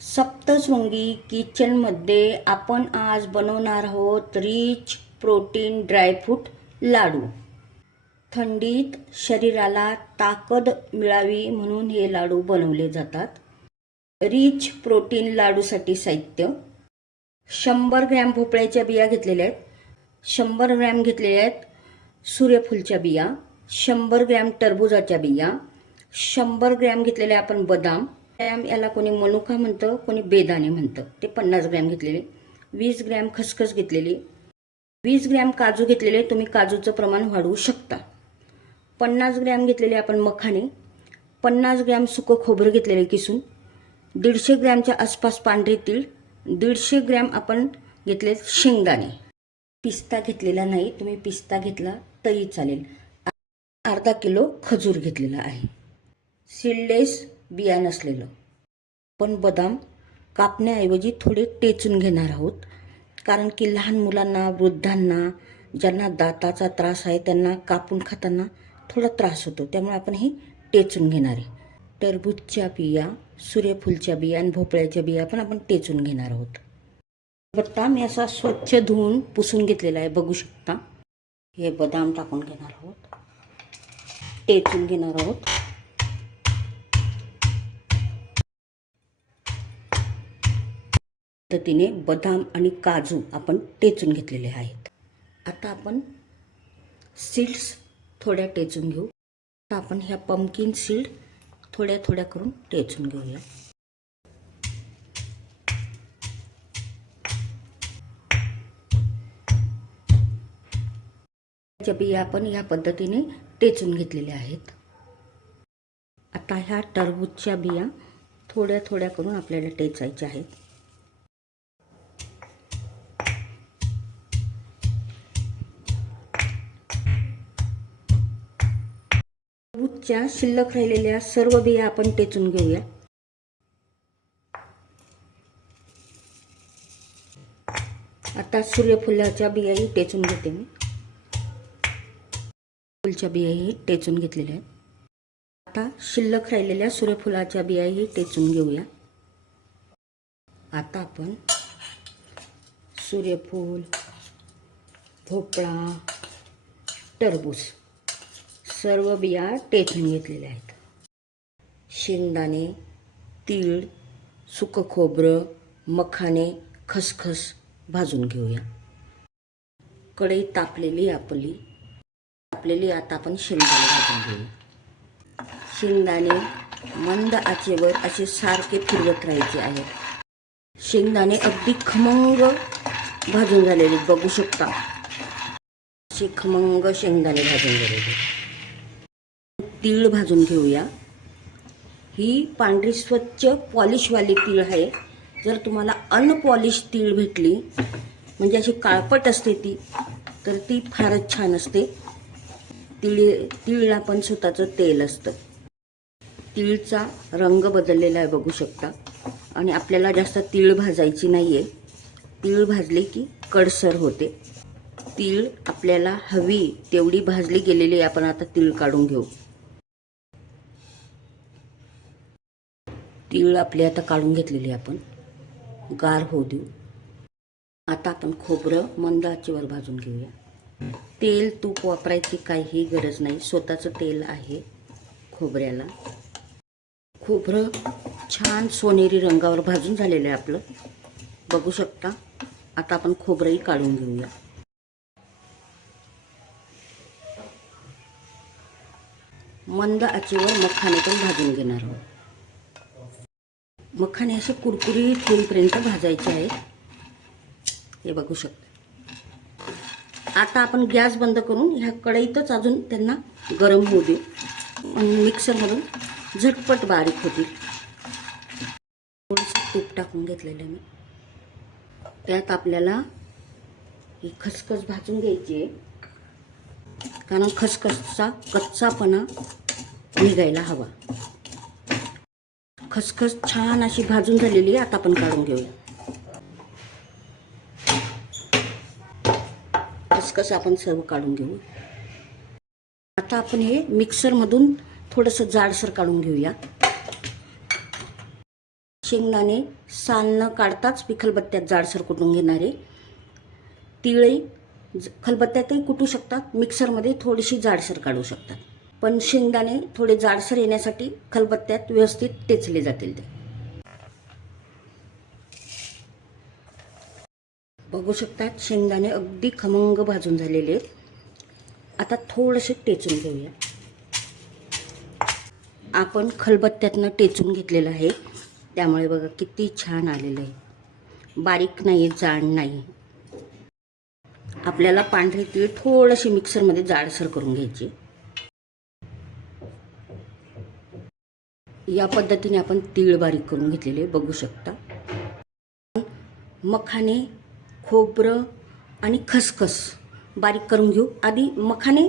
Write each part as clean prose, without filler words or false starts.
सप्तशृंगी किचनमध्ये आपण आज बनवणार आहोत रिच प्रोटीन ड्रायफ्रूट लाडू. थंडीत शरीराला ताकद मिळावी म्हणून हे लाडू बनवले जातात. रिच प्रोटीन लाडूसाठी साहित्य: 100 ग्रॅम भोपळ्याच्या बिया घेतलेल्या आहेत, 100 ग्रॅम घेतलेल्या आहेत सूर्यफूलच्या बिया, 100 ग्रॅम टरबूजाच्या बिया, 100 ग्रॅम घेतलेले आपण बदाम, याला कोणी मनुका म्हणतं, कोणी बेदाणे म्हणतं, ते 50 ग्रॅम घेतलेले, 20 ग्रॅम खसखस घेतलेली, 20 ग्रॅम काजू घेतलेले, तुम्ही काजूचं प्रमाण वाढवू शकता. 50 ग्रॅम घेतलेले आपण मखाणे, 50 ग्रॅम सुकं खोबरं घेतलेले किसून, 150 ग्रॅमच्या आसपास पांढरे तीळ, 150 ग्रॅम आपण घेतले शेंगदाणे. पिस्ता घेतलेला नाही, तुम्ही पिस्ता घेतला तरी चालेल. अर्धा किलो खजूर घेतलेला आहे. सीडलेस बिया नसलेलं. पण बदाम कापण्याऐवजी थोडे टेचून घेणार आहोत, कारण की लहान मुलांना, वृद्धांना, ज्यांना दाताचा त्रास आहे त्यांना कापून खाताना थोडा त्रास होतो, त्यामुळे आपण हे टेचून घेणार आहे. टरबूजच्या बिया, सूर्यफूलच्या बिया आणि भोपळ्याच्या बिया पण आपण टेचून घेणार आहोत. बत्ता मी असा स्वच्छ धुवून पुसून घेतलेला आहे, बघू शकता. हे बदाम टाकून घेणार आहोत, टेचून घेणार आहोत. पद्धतीने बदाम आणि काजू आपण टेचून घेतलेले आहेत. आता आपण सीड्स थोड्या टेचून घेऊ. आता आपण ह्या पंपकिन सीड थोड्या थोड्या करून टेचून घेऊया. च्या बिया आपण ह्या पद्धतीने टेचून घेतलेल्या आहेत. आता ह्या टरबूजच्या बिया थोड्या थोड्या करून आपल्याला टेचायच्या आहेत. टरबूजच्या शिल्लक राहिलेल्या सर्व बिया आपण टेचून घेऊया. आता सूर्यफुलाच्या बियाही टेचून घेते मी. फुलच्या बियाही टेचून घेतलेल्या आहेत. आता शिल्लक राहिलेल्या सूर्यफुलाच्या बियाही टेचून घेऊया. आता आपण सूर्यफूल, भोपळा, टरबूज सर्व बिया टेचून घेतलेल्या आहेत. शेंगदाणे, तीळ, सुकं खोबरं, मखाणे, खसखस भाजून घेऊया. कढई तापलेली आता आपण शेंगदाणे भाजून घेऊया. शेंगदाणे मंद आचेवर असे सारखे फिरवत राहायचे आहेत. शेंगदाणे अगदी खमंग भाजून झालेले बघू शकता. असे खमंग शेंगदाणे भाजून झालेले. तीळ भाजून घेऊया. ही पांढरी स्वच्छ पॉलिशवाली तीळ आहे. जर तुम्हाला अनपॉलिश तीळ भेटली, म्हणजे अशी काळपट असते ती, तर ती फारच छान असते. तीळला पण स्वतःचं तेल असतं. तीळचा रंग बदललेला आहे बघू शकता. आणि आपल्याला जास्त तीळ भाजायची नाही आहे. तीळ भाजली की कडसर होते. तीळ आपल्याला हवी तेवढी भाजली गेलेली आपण आता तीळ काढून घेऊ. तीळ आपले आता काढून घेतलेली आपण गार होऊ देऊ. आता आपण खोबरं मंद आचेवर भाजून घेऊया. तेल तूप वापरायची काहीही गरज नाही, स्वतःचं तेल आहे खोबऱ्याला. खोबरं छान सोनेरी रंगावर भाजून झालेलं आहे आपलं, बघू शकता. आता आपण खोबरंही काढून घेऊया. मंद आचेवर मखाणे पण भाजून घेणार आहोत. मखाणे असे कुरकुरीत होईपर्यंत भाजायचे आहेत, हे बघू शकता. आता आपण गॅस बंद करून ह्या कढईतच अजून त्यांना गरम होऊ देऊ. मिक्सरमधून झटपट बारीक होतील. थोडंसं तूप टाकून घेतलेलं मी. त्यात आपल्याला ही खसखस भाजून घ्यायची आहे, कारण खसखसचा कच्चापणा निघायला हवा. खसखस छान अशी भाजून झालेली आहे. आता आपण काढून घेऊया. खसखस आपण सर्व काढून घेऊ. आता आपण हे मिक्सरमधून थोडंसं जाडसर काढून घेऊया. शेंगदाणे साल न काढताच मी खलबत्त्यात जाडसर कुटून घेणार आहे. तिळही खलबत्त्यातही कुटू शकतात, मिक्सरमध्ये थोडीशी जाडसर काढू शकतात, पण शेंगदाणे थोडे जाडसर येण्यासाठी खलबत्त्यात व्यवस्थित टेचले जातील. ते बघू शकतात शेंगदाणे अगदी खमंग भाजून झालेले आहेत. आता थोडेसे टेचून घेऊया. आपण खलबत्त्यातनं टेचून घेतलेलं आहे, त्यामुळे बघा किती छान आलेलं आहे. बारीक नाही, जाड नाही. आपल्याला पांढरे तीळ थोडेसे मिक्सरमध्ये जाडसर करून घ्यायचे. या पद्धतीने आपण तीळ बारीक करून घेतलेले बघू शकता. मखाने, खोबरं आणि खसखस बारीक करून घेऊ. आधी मखाने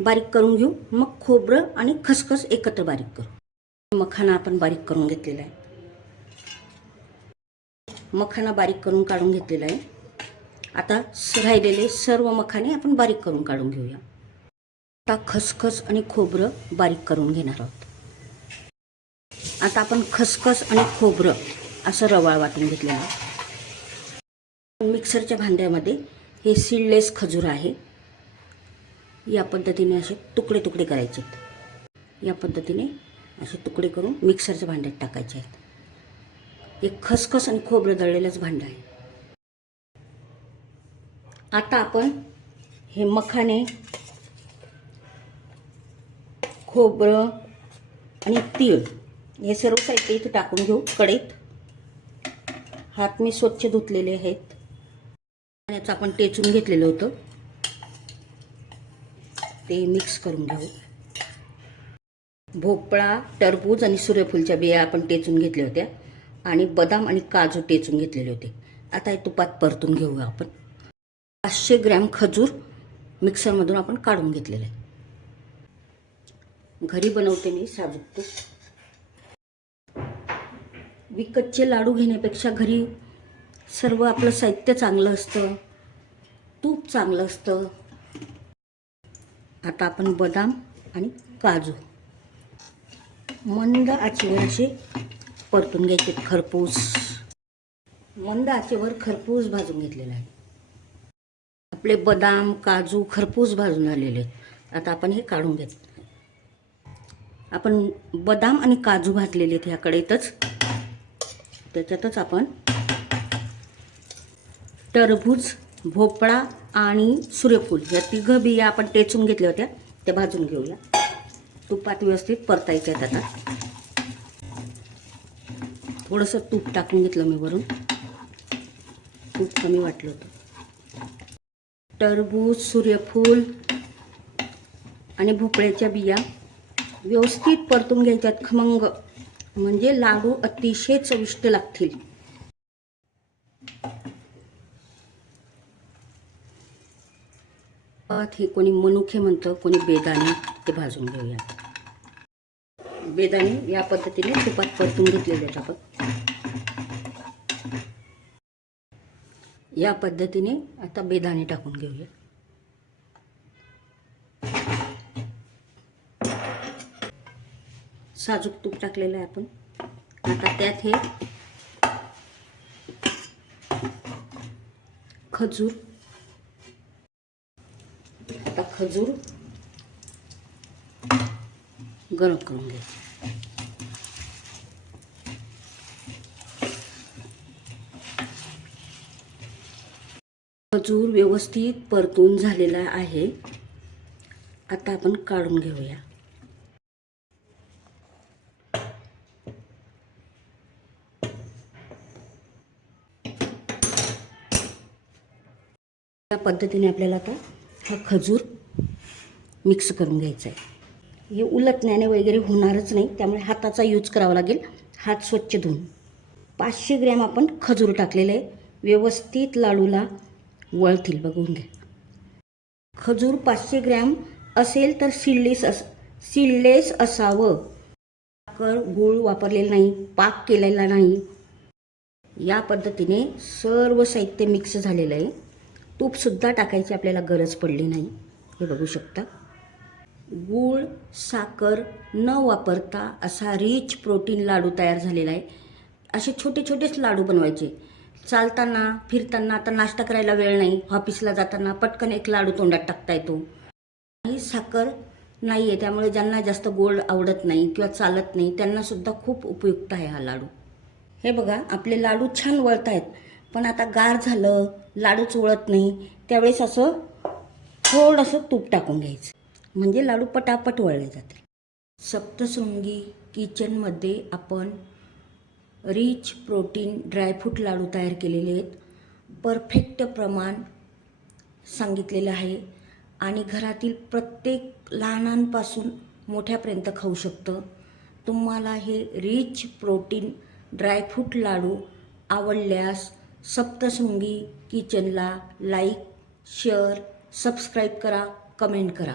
बारीक करून घेऊ, मग खोबरं आणि खसखस एकत्र बारीक करू. मखाना आपण बारीक करून घेतलेला आहे. मखाना बारीक करून काढून घेतलेला आहे. आता राहिलेले सर्व मखाने आपण बारीक करून काढून घेऊया. आता खसखस आणि खोबरं बारीक करून घेणार आहोत. आता आपण खसखस आणि खोबरं असं रवाळ वाटून घेतलेलं आहे. मिक्सरच्या भांड्यामध्ये हे सीडलेस खजूर आहे. या पद्धतीने असे तुकडे तुकडे करायचे. या पद्धतीने असे तुकडे करून मिक्सरच्या भांड्यात टाकायचे आहेत. एक खसखस आणि खोबरं दळलेलंच भांडं आहे. आता आपण हे मखाने, खोबरं आणि तीळ हे सर्व साहित्य इथे टाकून घेऊ कढईत. हात मी स्वच्छ धुतलेले आहेत. याचं आपण टेचून घेतलेलं होतं ते मिक्स करून घेऊ. भोपळा, टरबूज आणि सूर्यफूलच्या बिया आपण टेचून घेतल्या होत्या आणि बदाम आणि काजू टेचून घेतलेले होते. आता हे तुपात परतून घेऊया आपण. 500 ग्रॅम खजूर मिक्सरमधून आपण काढून घेतलेलं आहे. घरी बनवते मी साजूक तूप. विकतचे लाडू घेण्यापेक्षा घरी सर्व आपलं साहित्य चांगलं असतं, तूप चांगलं असतं. आता आपण बदाम आणि काजू मंद आचेवर असे परतून घ्यायचे. खरपूस मंद आचेवर खरपूस भाजून घेतलेला आहे. आपले बदाम, काजू खरपूस भाजून आलेले आहेत. आता आपण हे काढून घेत. आपण बदाम आणि काजू भाजलेले आहेत ह्या कढईतच. त्याच्यातच आपण टरबूज, भोपळा आणि सूर्यफूल या तिघं बिया आपण टेचून घेतल्या होत्या त्या भाजून घेऊया. तुपात व्यवस्थित परतायच्या आहेत. आता थोडंसं तूप टाकून घेतलं मी वरून. तूप कमी वाटलं होतं. टरबूज, सूर्यफूल आणि भोपळ्याच्या बिया व्यवस्थित परतून घ्यायच्यात खमंग, म्हणजे लाडू अतिशय चविष्ट लागतील. हे कोणी मनुके म्हणतं, कोणी बेदाणे. ते भाजून घेऊया. बेदाणे या पद्धतीने तुपात परतून घेतलेले आहेत आपण. या पद्धतीने आता बेदाणे टाकून घेऊया. साजूक तूप टाकलेलं आहे आपण. आता त्यात हे खजूर, आता खजूर गरम करून घ्यायचे. खजूर व्यवस्थित परतून झालेला आहे. आता आपण काढून घेऊया. या पद्धतीने आपल्याला आता हा खजूर मिक्स करून घ्यायचा आहे. हे उलटण्याने वगैरे होणारच नाही, त्यामुळे हाताचा यूज करावा लागेल. हात स्वच्छ धुवून. 500 ग्रॅम आपण खजूर टाकलेले आहे. व्यवस्थित लाडूला वळतील, बघून घ्या. खजूर 500 ग्रॅम असेल तर सीडलेस असावं. साखर, गूळ वापरलेला नाही, पाक केलेला नाही. या पद्धतीने सर्व साहित्य मिक्स झालेलं आहे. तूपसुद्धा टाकायची आपल्याला गरज पडली नाही. हे बघू शकता. गूळ, साखर न वापरता असा रिच प्रोटीन लाडू तयार झालेला आहे. असे छोटे छोटेच लाडू बनवायचे. चालताना फिरताना, आता नाश्ता करायला वेळ नाही, ऑफिसला जाताना पटकन एक लाडू तोंडात टाकता येतो. ही साखर नाही आहे, त्यामुळे ज्यांना जास्त गोड आवडत नाही किंवा चालत नाही त्यांनासुद्धा खूप उपयुक्त आहे हा लाडू. हे बघा, आपले लाडू छान वळत आहेत, पण आता गार झालं, लाडूच वळत नाही, त्यावेळेस असं थोडंसं तूप टाकून घ्यायचं, म्हणजे लाडू पटापट वळले जातील. सप्तशृंगी किचनमध्ये आपण रिच प्रोटीन ड्रायफ्रूट लाडू तयार केलेले आहेत. परफेक्ट प्रमाण सांगितलेलं आहे आणि घरातील प्रत्येक लहानांपासून मोठ्यापर्यंत खाऊ शकतं. तुम्हाला हे रिच प्रोटीन ड्रायफ्रूट लाडू आवडल्यास सप्तशृंगी किचनला लाईक, शेअर, सबस्क्राईब करा, कमेंट करा.